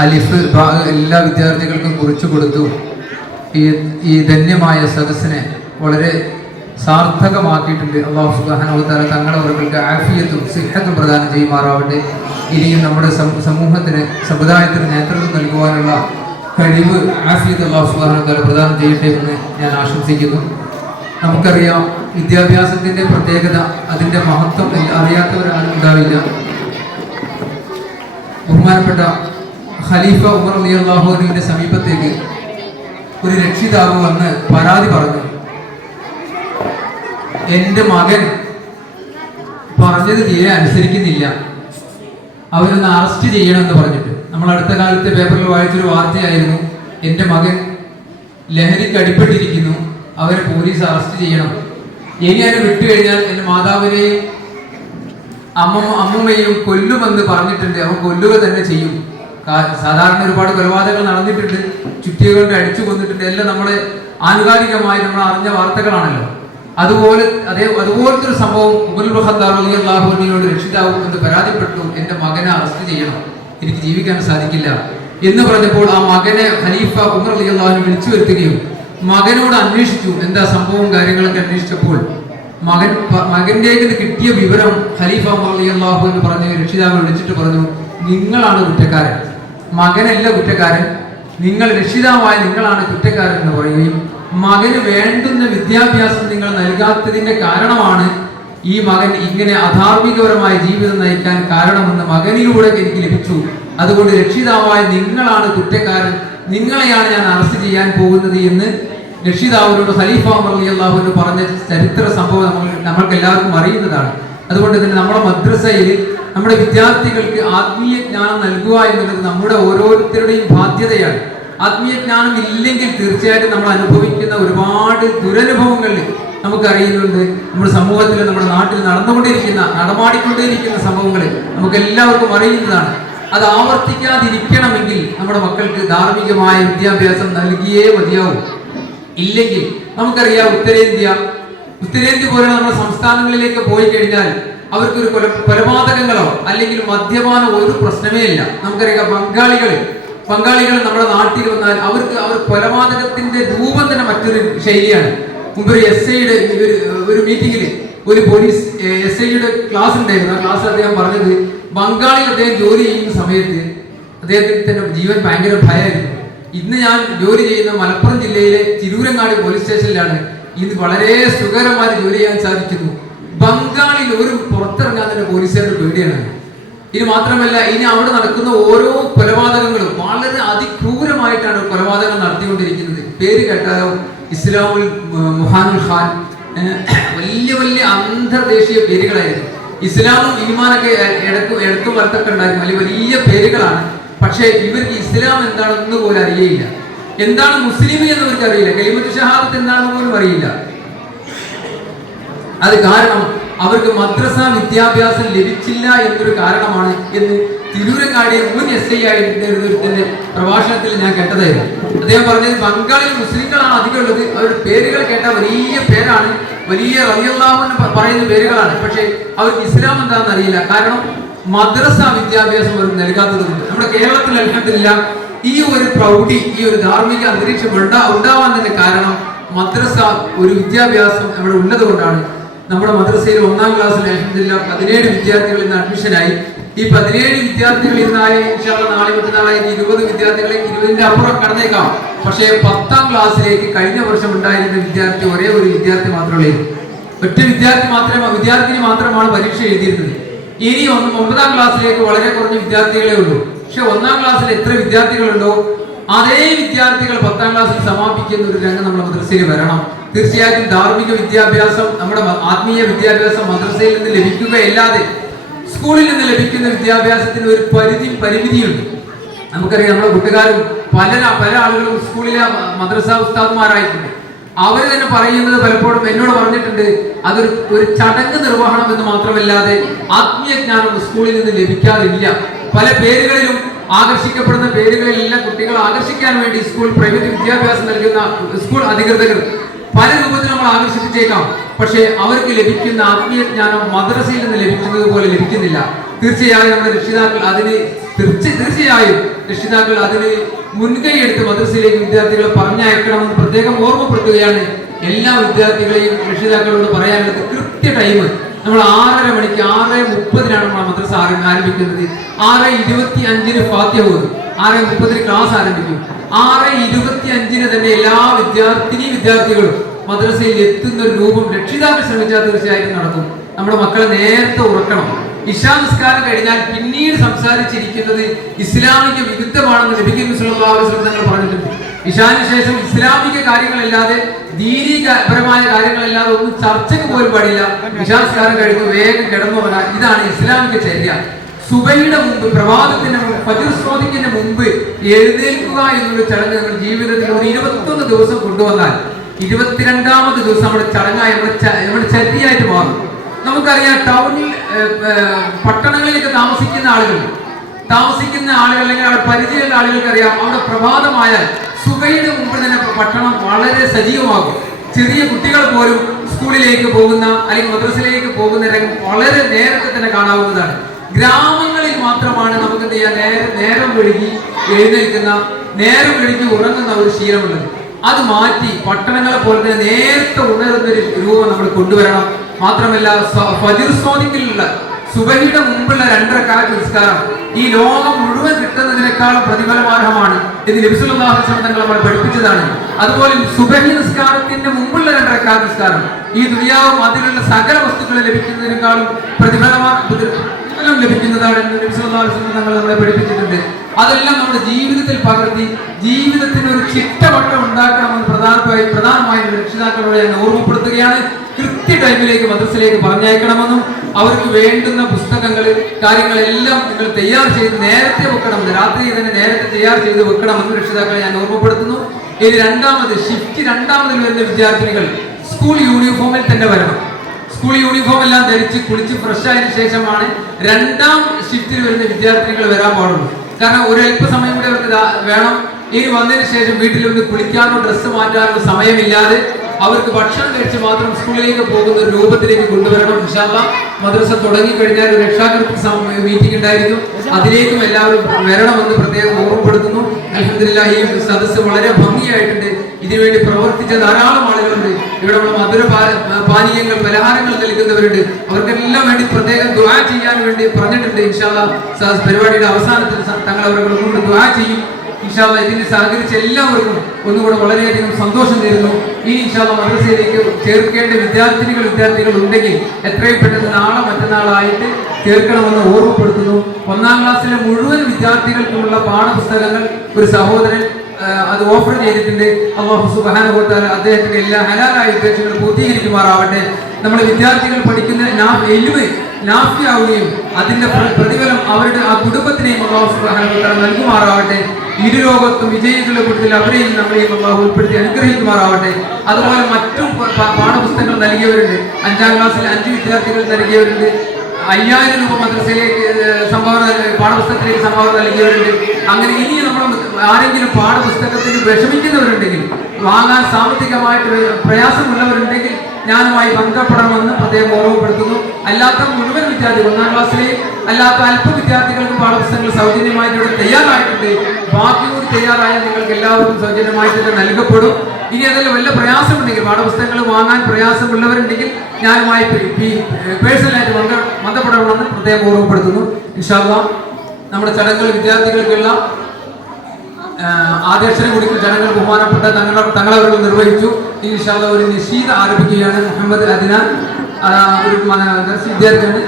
അലിഫ് ബാ എല്ലാ വിദ്യാർത്ഥികൾക്കും കുറിച്ചു കൊടുത്തു. ഈ ഈ ധന്യമായ സദസ്സിനെ വളരെ സാർത്ഥകമാക്കിയിട്ടുണ്ട്. അള്ളാഹു സുബാനോത്താല തങ്ങളെ അവർക്ക് ആഫിയത്തും സിഹത്തും പ്രദാനം ചെയ്യുമാറാവട്ടെ. ഇനിയും നമ്മുടെ സമൂഹത്തിന് സമുദായത്തിന് നേതൃത്വം നൽകുവാനുള്ള കഴിവ് ആഫിയത്ത് അള്ളാഹു സുബാനോത്താല പ്രദാനം ചെയ്യട്ടെ എന്ന് ഞാൻ ആശംസിക്കുന്നു. നമുക്കറിയാം വിദ്യാഭ്യാസത്തിന്റെ പ്രത്യേകത അതിന്റെ മഹത്വം അറിയാത്തവരാണ് ഉണ്ടാവില്ല. ബഹുമാനപ്പെട്ട ഖലീഫ ഉമർ അലി അള്ളാഹുവിന്റെ സമീപത്തേക്ക് ഒരു രക്ഷിതാവ് വന്ന് പരാതി പറഞ്ഞു. എന്റെ മകൻ പറഞ്ഞത് തീരെ അനുസരിക്കുന്നില്ല. അവരൊന്ന് അറസ്റ്റ് ചെയ്യണമെന്ന് പറഞ്ഞിട്ട്. നമ്മൾ അടുത്ത കാലത്തെ പേപ്പറിൽ വായിച്ചൊരു വാർത്തയായിരുന്നു. എന്റെ മകൻ ലഹരിക്ക് അടിപ്പെട്ടിരിക്കുന്നു. അവരെ പോലീസ് അറസ്റ്റ് ചെയ്യണം. ഇനി അതിനെ വിട്ടുകഴിഞ്ഞാൽ എന്റെ മാതാവിനെയും അമ്മ അമ്മൂമ്മയും കൊല്ലുമെന്ന് പറഞ്ഞിട്ടുണ്ട്. അവൻ കൊല്ലുക തന്നെ ചെയ്യും. സാധാരണ ഒരുപാട് കൊലപാതകങ്ങൾ നടന്നിട്ടുണ്ട്. ചുറ്റികളുടെ അടിച്ചു കൊന്നിട്ടുണ്ട്. എല്ലാം നമ്മളെ ആനുകാലികമായി നമ്മൾ അറിഞ്ഞ വാർത്തകളാണല്ലോ. അതുപോലെ അതേ അതുപോലത്തെ ഒരു സംഭവം ഉമർ ഖത്താറുള്ളാഹുവിനോട് രക്ഷിതാവും എന്ന് പരാതിപ്പെട്ടു. എന്റെ മകനെ അറസ്റ്റ് ചെയ്യണം. എനിക്ക് ജീവിക്കാൻ സാധിക്കില്ല എന്ന് പറഞ്ഞപ്പോൾ ആ മകനെ ഖലീഫ ഉമർ അലി അള്ളാഹുവിനെ വിളിച്ചു വരുത്തുകയും മകനോട് അന്വേഷിച്ചു. എന്താ സംഭവവും കാര്യങ്ങളൊക്കെ അന്വേഷിച്ചപ്പോൾ മകൻ നിന്ന് കിട്ടിയ വിവരം ഖലീഫ അള്ളാഹു എന്ന് പറഞ്ഞ്. രക്ഷിതാവ് വിളിച്ചിട്ട് പറഞ്ഞു നിങ്ങളാണ് കുറ്റക്കാരൻ. മകനല്ല കുറ്റക്കാരൻ. നിങ്ങൾ രക്ഷിതാവായ നിങ്ങളാണ് കുറ്റക്കാരൻ എന്ന് പറയുകയും മകന് വേണ്ടുന്ന വിദ്യാഭ്യാസം നിങ്ങൾ നൽകാത്തതിന്റെ കാരണമാണ് ഈ മകൻ ഇങ്ങനെ അധാർമികപരമായ ജീവിതം നയിക്കാൻ കാരണമെന്ന് മകനിലൂടെ എനിക്ക് ലഭിച്ചു. അതുകൊണ്ട് രക്ഷിതാവായ നിങ്ങളാണ് കുറ്റക്കാരൻ. നിങ്ങളെയാണ് ഞാൻ അറസ്റ്റ് ചെയ്യാൻ പോകുന്നത് എന്ന് രക്ഷിതാവിനോട് ഖലീഫ അള്ളാഹുവിന് പറഞ്ഞ ചരിത്ര സംഭവം നമ്മൾ നമ്മൾക്ക് എല്ലാവർക്കും അറിയുന്നതാണ്. അതുകൊണ്ട് തന്നെ നമ്മുടെ മദ്രസയിൽ നമ്മുടെ വിദ്യാർത്ഥികൾക്ക് ആത്മീയ ജ്ഞാനം നൽകുക എന്നുള്ളത് നമ്മുടെ ഓരോരുത്തരുടെയും ബാധ്യതയാണ്. ആത്മീയ ജ്ഞാനം ഇല്ലെങ്കിൽ തീർച്ചയായിട്ടും നമ്മൾ അനുഭവിക്കുന്ന ഒരുപാട് ദുരനുഭവങ്ങൾ നമുക്കറിയുന്നുണ്ട് നമ്മുടെ സമൂഹത്തിൽ നമ്മുടെ നാട്ടിൽ നടന്നുകൊണ്ടിരിക്കുന്ന നടമാടിക്കൊണ്ടേയിരിക്കുന്ന സംഭവങ്ങൾ നമുക്ക് എല്ലാവർക്കും അറിയുന്നതാണ്. അത് ആവർത്തിക്കാതിരിക്കണമെങ്കിൽ നമ്മുടെ മക്കൾക്ക് ധാർമ്മികമായ വിദ്യാഭ്യാസം നൽകിയേ മതിയാവും. ഇല്ലെങ്കിൽ നമുക്കറിയാം ഉത്തരേന്ത്യ. ഉത്തരേന്ത്യ പോലുള്ള നമ്മുടെ സംസ്ഥാനങ്ങളിലേക്ക് പോയി കഴിഞ്ഞാൽ അവർക്ക് ഒരു കൊല കൊലപാതകങ്ങളോ അല്ലെങ്കിൽ മദ്യപാനോ ഒരു പ്രശ്നമേ ഇല്ല. നമുക്കറിയാം ബംഗാളികൾ ബംഗാളികൾ നമ്മുടെ നാട്ടിൽ വന്നാൽ അവർക്ക് അവർ കൊലപാതകത്തിന്റെ രൂപം തന്നെ മറ്റൊരു ശൈലിയാണ്. മുമ്പ് ഒരു എസ് ഐയുടെ ഒരു മീറ്റിംഗിൽ ഒരു പോലീസ് എസ് ഐയുടെ ക്ലാസ് ഉണ്ടായിരുന്നു. ആ ക്ലാസ് അദ്ദേഹം പറഞ്ഞത് ബംഗാളിൽ അദ്ദേഹം ജോലി ചെയ്യുന്ന സമയത്ത് അദ്ദേഹത്തിന് തന്നെ ജീവൻ ഭയങ്കര ഭയമായിരുന്നു ഇന്ന് ഞാൻ ജോലി ചെയ്യുന്ന മലപ്പുറം ജില്ലയിലെ തിരൂരങ്ങാടി പോലീസ് സ്റ്റേഷനിലാണ് ഇന്ന് വളരെ സുഖകരമായി ജോലി ചെയ്യാൻ സാധിക്കുന്നു. ബംഗാളിൽ ഒരു പുറത്തിറങ്ങാൻ പോലീസുകാരുടെ പേടിയാണ്. ഇനി മാത്രമല്ല ഇനി അവിടെ നടക്കുന്ന ഓരോ കൊലപാതകങ്ങളും വളരെ അതിക്രൂരമായിട്ടാണ് കൊലപാതകങ്ങൾ നടത്തിക്കൊണ്ടിരിക്കുന്നത്. പേര് കേട്ടാലോ? ഇസ്ലാമുൽ മുഹാനുൽ ഖാൻ. വലിയ വലിയ അന്തർദേശീയ പേരുകളായിരുന്നു. ഇസ്ലാമും ഈമാനൊക്കെ ഇടക്കും ഇടക്കും വലത്തൊക്കെ ഉണ്ടായിരുന്നു വലിയ വലിയ പേരുകളാണ്. പക്ഷേ ഇവർക്ക് ഇസ്ലാം എന്താണെന്ന് പോലും അറിയയില്ല. എന്താണ് മുസ്ലിം എന്ന് അവർക്ക് അറിയില്ല കലിമത്ത് ഷഹാദത്ത് എന്താണെന്ന് പോലും അറിയില്ല. അത് കാരണം അവർക്ക് മദ്രസ വിദ്യാഭ്യാസം ലഭിച്ചില്ല എന്നൊരു കാരണമാണ് എന്ന് തിരൂരങ്ങാടിയെ മുൻ എസ് ഐ ആയിരുന്ന പ്രഭാഷണത്തിൽ ഞാൻ കേട്ടതായിരുന്നു അദ്ദേഹം പറഞ്ഞത് ബംഗാളിൽ മുസ്ലിങ്ങളാണ് അധികം ഉള്ളത്. അവരുടെ പേരുകൾ കേട്ട വലിയ പേരാണ്. വലിയ എന്ന് പറയുന്ന പേരുകളാണ്. പക്ഷേ അവർക്ക് ഇസ്ലാം എന്താണെന്ന് അറിയില്ല. കാരണം മദ്രസ വിദ്യാഭ്യാസം അവർക്ക് നൽകാത്തത് കൊണ്ട് നമ്മുടെ കേരളത്തിൽ അലഹമില്ല ഈ ഒരു പ്രൗഢി ഈ ഒരു ധാർമ്മിക അന്തരീക്ഷം ഉണ്ടാ ഉണ്ടാവാൻ തന്നെ കാരണം മദ്രസ ഒരു വിദ്യാഭ്യാസം അവിടെ ഉള്ളത് കൊണ്ടാണ്. നമ്മുടെ മദ്രസയിൽ ഒന്നാം ക്ലാസ്സിൽ അലഹമില്ല പതിനേഴ് വിദ്യാർത്ഥികൾ ഇന്ന് അഡ്മിഷനായി ഈ പതിനേഴ് വിദ്യാർത്ഥികൾ ഇന്നായി നാളെ മറ്റന്നാളായി ഇരുപത് വിദ്യാർത്ഥികളെ ഇരുപതിന്റെ അപ്പുറം കടന്നേക്കാം. പക്ഷേ പത്താം ക്ലാസ്സിലേക്ക് കഴിഞ്ഞ വർഷം ഉണ്ടായിരുന്ന വിദ്യാർത്ഥി ഒരേ ഒരു വിദ്യാർത്ഥി മാത്രമേ ഒറ്റ വിദ്യാർത്ഥി മാത്രമേ വിദ്യാർത്ഥിനി മാത്രമാണ് പരീക്ഷ എഴുതിയിരുന്നത്. ഇനി ഒന്ന് ഒമ്പതാം ക്ലാസ്സിലേക്ക് വളരെ കുറഞ്ഞ വിദ്യാർത്ഥികളെ ഉള്ളൂ. പക്ഷെ ഒന്നാം ക്ലാസ്സിൽ എത്ര വിദ്യാർത്ഥികളുണ്ടോ? അതേ വിദ്യാർത്ഥികൾ പത്താം ക്ലാസ്സിൽ സമാപിക്കുന്ന ഒരു രംഗം നമ്മുടെ മദ്രസയിൽ വരണം. തീർച്ചയായിട്ടും ധാർമ്മിക വിദ്യാഭ്യാസം നമ്മുടെ ആത്മീയ വിദ്യാഭ്യാസം മദ്രസയിൽ നിന്ന് ലഭിക്കുകയല്ലാതെ സ്കൂളിൽ നിന്ന് ലഭിക്കുന്ന വിദ്യാഭ്യാസത്തിന് ഒരു പരിധി പരിമിതിയുണ്ട്. നമുക്കറിയാം നമ്മുടെ കൂട്ടുകാരും പല പല ആളുകളും സ്കൂളിലെ മദ്രസ ഉസ്താദ്മാരായിട്ടുണ്ട്. അവർ തന്നെ പറയുന്നത് പലപ്പോഴും എന്നോട് പറഞ്ഞിട്ടുണ്ട് അതൊരു ഒരു ചടങ്ങ് നിർവഹണം എന്ന് മാത്രമല്ലാതെ ആത്മീയ ജ്ഞാനം സ്കൂളിൽ നിന്ന് ലഭിക്കാറില്ല. പല പേരുകളിലും ആകർഷിക്കപ്പെടുന്ന പേരുകളിലെല്ലാം കുട്ടികൾ ആകർഷിക്കാൻ വേണ്ടി സ്കൂൾ പ്രൈവറ്റ് വിദ്യാഭ്യാസം നൽകുന്ന സ്കൂൾ അധികൃതർ പല രൂപത്തിൽ നമ്മൾ ആകർഷിപ്പിച്ചേക്കാം പക്ഷേ അവർക്ക് ലഭിക്കുന്ന ആത്മീയ ജ്ഞാനം മദ്രസയിൽ നിന്ന് ലഭിക്കുന്നത് പോലെ ലഭിക്കുന്നില്ല. തീർച്ചയായും നമ്മുടെ രക്ഷിതാക്കൾ അതിന് തീർച്ച തീർച്ചയായും രക്ഷിതാക്കൾ അതിന് മുൻകൈ എടുത്ത് മദ്രസയിലേക്ക് വിദ്യാർത്ഥികളെ പറഞ്ഞയക്കണമെന്ന് പ്രത്യേകം ഓർമ്മപ്പെടുത്തുകയാണ് എല്ലാ വിദ്യാർത്ഥികളെയും രക്ഷിതാക്കളോട് പറയാനുള്ളത് കൃത്യ ടൈം നമ്മൾ ആറര മണിക്ക് ആറ് മുപ്പതിനാണ് നമ്മൾ മദ്രസ ആരംഭിക്കുന്നത്. ആറ് ഇരുപത്തി അഞ്ചിന് ഫാത്യ പോകും ആറ് മുപ്പതിന് ക്ലാസ് ആരംഭിക്കും. ആറ് ഇരുപത്തി അഞ്ചിന് തന്നെ എല്ലാ വിദ്യാർത്ഥിനി വിദ്യാർത്ഥികളും മദ്രസയിൽ എത്തുന്ന ഒരു രൂപം രക്ഷിതാക്കൾ ശ്രമിച്ചാൽ തീർച്ചയായിട്ടും നടക്കും. നമ്മുടെ മക്കളെ നേരത്തെ ഉറക്കണം. ഇഷാ നിസ്കാരം കഴിഞ്ഞാൽ പിന്നീട് സംസാരിച്ചിരിക്കുന്നത് ഇസ്ലാമിക വിരുദ്ധമാണെന്ന് ലഭിക്കുന്ന തങ്ങൾ പറഞ്ഞിട്ടുണ്ട്. ഇഷാന് ശേഷം ഇസ്ലാമിക കാര്യങ്ങളല്ലാതെ ദീനീപരമായ കാര്യങ്ങളല്ലാതെ ഒന്നും ചർച്ചയ്ക്ക് പോലും പാടില്ല. ഇഷാ നിസ്കാരം കഴിഞ്ഞു വേഗം കിടന്നുറങ്ങാൻ ഇതാണ് ഇസ്ലാമിക ചര്യ. സുബൈയുടെ മുമ്പ് പ്രഭാതത്തിന് ഫജ്ർ മുമ്പ് എഴുന്നേൽക്കുക എന്നൊരു ചടങ്ങ് നമ്മൾ ജീവിതത്തിൽ ഒരു ഇരുപത്തൊന്ന് ദിവസം കൊണ്ടുവന്നാൽ ഇരുപത്തിരണ്ടാമത് ദിവസം നമ്മുടെ ചടങ്ങായി നമ്മുടെ നമ്മുടെ ചരിയായിട്ട് മാറും. നമുക്കറിയാം ടൗണിൽ പട്ടണങ്ങളിലൊക്കെ താമസിക്കുന്ന ആളുകൾ താമസിക്കുന്ന ആളുകൾ അല്ലെങ്കിൽ അവിടെ പരിചയമുള്ള ആളുകൾക്ക് അറിയാം അവിടെ പ്രഭാതമായാൽ സുഖയുടെ മുമ്പ് തന്നെ പട്ടണം വളരെ സജീവമാകും. ചെറിയ കുട്ടികൾ പോലും സ്കൂളിലേക്ക് പോകുന്ന അല്ലെങ്കിൽ മദ്രസയിലേക്ക് പോകുന്ന രംഗം വളരെ നേരത്തെ തന്നെ കാണാവുന്നതാണ്. ഗ്രാമങ്ങളിൽ മാത്രമാണ് നമുക്ക് എന്ത് ചെയ്യാം? നേരം നേരം വഴുകി എഴുന്നേൽക്കുന്ന നേരം വഴുകി ഉറങ്ങുന്ന ഒരു ശീലമുള്ളത്. അത് മാറ്റി പട്ടണങ്ങളെ പോലെ തന്നെ നേരത്തെ ഉണരുന്ന ഒരു രൂപം നമ്മൾ കൊണ്ടുവരണം. മാത്രമല്ല പതിർസ്വാദിക്കലുള്ള സുബഹിയുടെ മുമ്പുള്ള കാല നിസ്കാരം ഈ ലോകം മുഴുവൻ കിട്ടുന്നതിനേക്കാളും പ്രതിഫലമാർഹമാണ് എന്ന് ലഭിച്ചുള്ള തങ്ങൾ നമ്മൾ പഠിപ്പിച്ചതാണ്. അതുപോലെ സുബഹി നിസ്കാരത്തിന്റെ മുമ്പുള്ള കാല നിസ്കാരം ഈ ദുനിയാവും അതിലുള്ള സകല വസ്തുക്കളെ ലഭിക്കുന്നതിനേക്കാളും പ്രതിഫലമാ പ്രതിഫലം ലഭിക്കുന്നതാണ് തങ്ങൾ നമ്മളെ പഠിപ്പിച്ചിട്ടുണ്ട്. അതെല്ലാം നമ്മുടെ ജീവിതത്തിൽ പകർത്തി ജീവിതത്തിന് ഒരു ചിട്ടവട്ടം ഉണ്ടാക്കണമെന്ന് പ്രധാനമായി പ്രധാനമായും രക്ഷിതാക്കളോട് ഞാൻ ഓർമ്മപ്പെടുത്തുകയാണ്. കൃത്യ ടൈമിലേക്ക് മദ്രസയിലേക്ക് പറഞ്ഞയക്കണമെന്നും അവർക്ക് വേണ്ടുന്ന പുസ്തകങ്ങൾ കാര്യങ്ങളെല്ലാം നിങ്ങൾ തയ്യാർ ചെയ്ത് നേരത്തെ വെക്കണമെന്ന് രാത്രി തന്നെ നേരത്തെ തയ്യാർ ചെയ്ത് വെക്കണമെന്ന് രക്ഷിതാക്കളെ ഞാൻ ഓർമ്മപ്പെടുത്തുന്നു. ഇനി രണ്ടാമത് ഷിഫ്റ്റ് രണ്ടാമതിൽ വരുന്ന വിദ്യാർത്ഥിനികൾ സ്കൂൾ യൂണിഫോമിൽ തന്നെ വരണം. സ്കൂൾ യൂണിഫോം എല്ലാം ധരിച്ച് കുളിച്ച് ഫ്രഷ് ആയതിനു ശേഷമാണ് രണ്ടാം ഷിഫ്റ്റിൽ വരുന്ന വിദ്യാർത്ഥികൾ വരാൻ പാടുള്ളൂ. കാരണം ഒരു അല്പസമയം കൂടി അവർക്ക് വേണം. ഇനി വന്നതിന് ശേഷം വീട്ടിൽ ഒന്ന് കുളിക്കാനോ ഡ്രസ്സ് മാറ്റാനോ സമയമില്ലാതെ അവർക്ക് ഭക്ഷണം കഴിച്ച് മാത്രം സ്കൂളിലേക്ക് പോകുന്ന ഒരു രൂപത്തിലേക്ക് കൊണ്ടുവരണം. വിശാല മദ്രസ തുടങ്ങിക്കഴിഞ്ഞാൽ രക്ഷാകൃത്യ മീറ്റിംഗ് ഉണ്ടായിരുന്നു അതിലേക്കും എല്ലാവരും വരണമെന്ന് പ്രത്യേകം ഓർമ്മപ്പെടുത്തുന്നു. അലഹദില്ല ഈ സദസ്സ് വളരെ ഭംഗിയായിട്ടുണ്ട്. ഇതിനുവേണ്ടി പ്രവർത്തിച്ച ധാരാളം ആളുകളുണ്ട്. ഇവിടെ മധുര പാനീയങ്ങൾ പലഹാരങ്ങൾ നൽകുന്നവരുണ്ട്. അവർക്കെല്ലാം വേണ്ടി പ്രത്യേകം ദ്വാ ചെയ്യാൻ വേണ്ടി പറഞ്ഞിട്ടുണ്ട്. ഇൻഷാല്ല പരിപാടിയുടെ അവസാനത്തിൽ തങ്ങൾ അവരുടെ ദ്വാ ചെയ്യും. ഇൻഷാല്ല ഇതിന് സഹകരിച്ച എല്ലാവർക്കും ഒന്നുകൂടെ വളരെയധികം സന്തോഷം തരുന്നു. ഈ ഇൻഷാല്ല മദ്രസയിലേക്ക് ചേർക്കേണ്ട വിദ്യാർത്ഥിനികൾ വിദ്യാർത്ഥികൾ ഉണ്ടെങ്കിൽ എത്രയും പെട്ടെന്ന് നാളെ മറ്റന്നാളായിട്ട് ചേർക്കണമെന്ന് ഓർമ്മപ്പെടുത്തുന്നു. ഒന്നാം ക്ലാസ്സിലെ മുഴുവൻ വിദ്യാർത്ഥികൾക്കുമുള്ള പാഠപുസ്തകങ്ങൾ ഒരു സഹോദരൻ അത് ഓഫർ ചെയ്തിട്ടുണ്ട്. അള്ളാഹു സുബാന കൂട്ടാൻ അദ്ദേഹത്തിന്റെ എല്ലാ ഹലാലായ ഉദ്ദേശങ്ങൾ പൂർത്തീകരിക്കുമാറാവട്ടെ. നമ്മുടെ വിദ്യാർത്ഥികൾ പഠിക്കുന്ന എലിമ് നാഫിയാവുകയും അതിന്റെ പ്രതിഫലം അവരുടെ ആ കുടുംബത്തിനെയും അള്ളാഹു നൽകുമാറാവട്ടെ. ഇരുലോകത്തും വിജയികളുടെ കൂട്ടത്തിൽ അവരെയും നമ്മളെയും അള്ളാഹു ഉൾപ്പെടുത്തി അനുഗ്രഹിക്കുമാറാവട്ടെ. അതുപോലെ മറ്റും പാഠപുസ്തകങ്ങൾ നൽകിയവരുണ്ട്. അഞ്ചാം ക്ലാസ്സിൽ അഞ്ച് വിദ്യാർത്ഥികൾ നൽകിയവരുണ്ട്. അയ്യായിരം രൂപ മദ്രസയിലേക്ക് സംഭാവന പാഠപുസ്തകത്തിലേക്ക് സംഭാവന നൽകിയവരുണ്ട്. അങ്ങനെ ഇനി നമ്മൾ ആരെങ്കിലും പാഠപുസ്തകത്തിന് വിഷമിക്കുന്നവരുണ്ടെങ്കിൽ വാങ്ങാൻ സാമ്പത്തികമായിട്ട് പ്രയാസമുള്ളവരുണ്ടെങ്കിൽ ഞാനുമായി ബന്ധപ്പെടണമെന്ന് പ്രത്യേകം ഓർമ്മപ്പെടുത്തുന്നു. അല്ലാത്ത മുഴുവൻ വിദ്യാർത്ഥികൾ ഒന്നാം ക്ലാസ്സിലെ അല്ലാത്ത അല്പ വിദ്യാർത്ഥികൾക്ക് പാഠപുസ്തകങ്ങൾ സൗജന്യമായിട്ട് ഇവിടെ തയ്യാറായിട്ടുണ്ട്. ബാക്കി തയ്യാറായ നിങ്ങൾക്ക് എല്ലാവർക്കും സൗജന്യമായിട്ട് ഇത് നൽകപ്പെടും. ഇനി അതിൽ വല്ല പ്രയാസമുണ്ടെങ്കിൽ പാഠപുസ്തകങ്ങൾ വാങ്ങാൻ പ്രയാസമുള്ളവരുണ്ടെങ്കിൽ ഞാനുമായി പേഴ്സണലായിട്ട് ബന്ധ ബന്ധപ്പെടണമെന്ന് പ്രത്യേകം ഓർമ്മപ്പെടുത്തുന്നു. ഇൻഷാല്ല നമ്മുടെ ചടങ്ങുകൾ വിദ്യാർത്ഥികൾക്കുള്ള ആദേശം കൂടി ജനങ്ങൾ ബഹുമാനപ്പെട്ട തങ്ങൾ തങ്ങളവർക്ക് നിർവഹിച്ചു. ഈ വിശാല ഒരു നിശീത ആരംഭിക്കുകയാണ് മുഹമ്മദ് അദിനാൻ ഒരു വിദ്യാർത്ഥിയാണ്.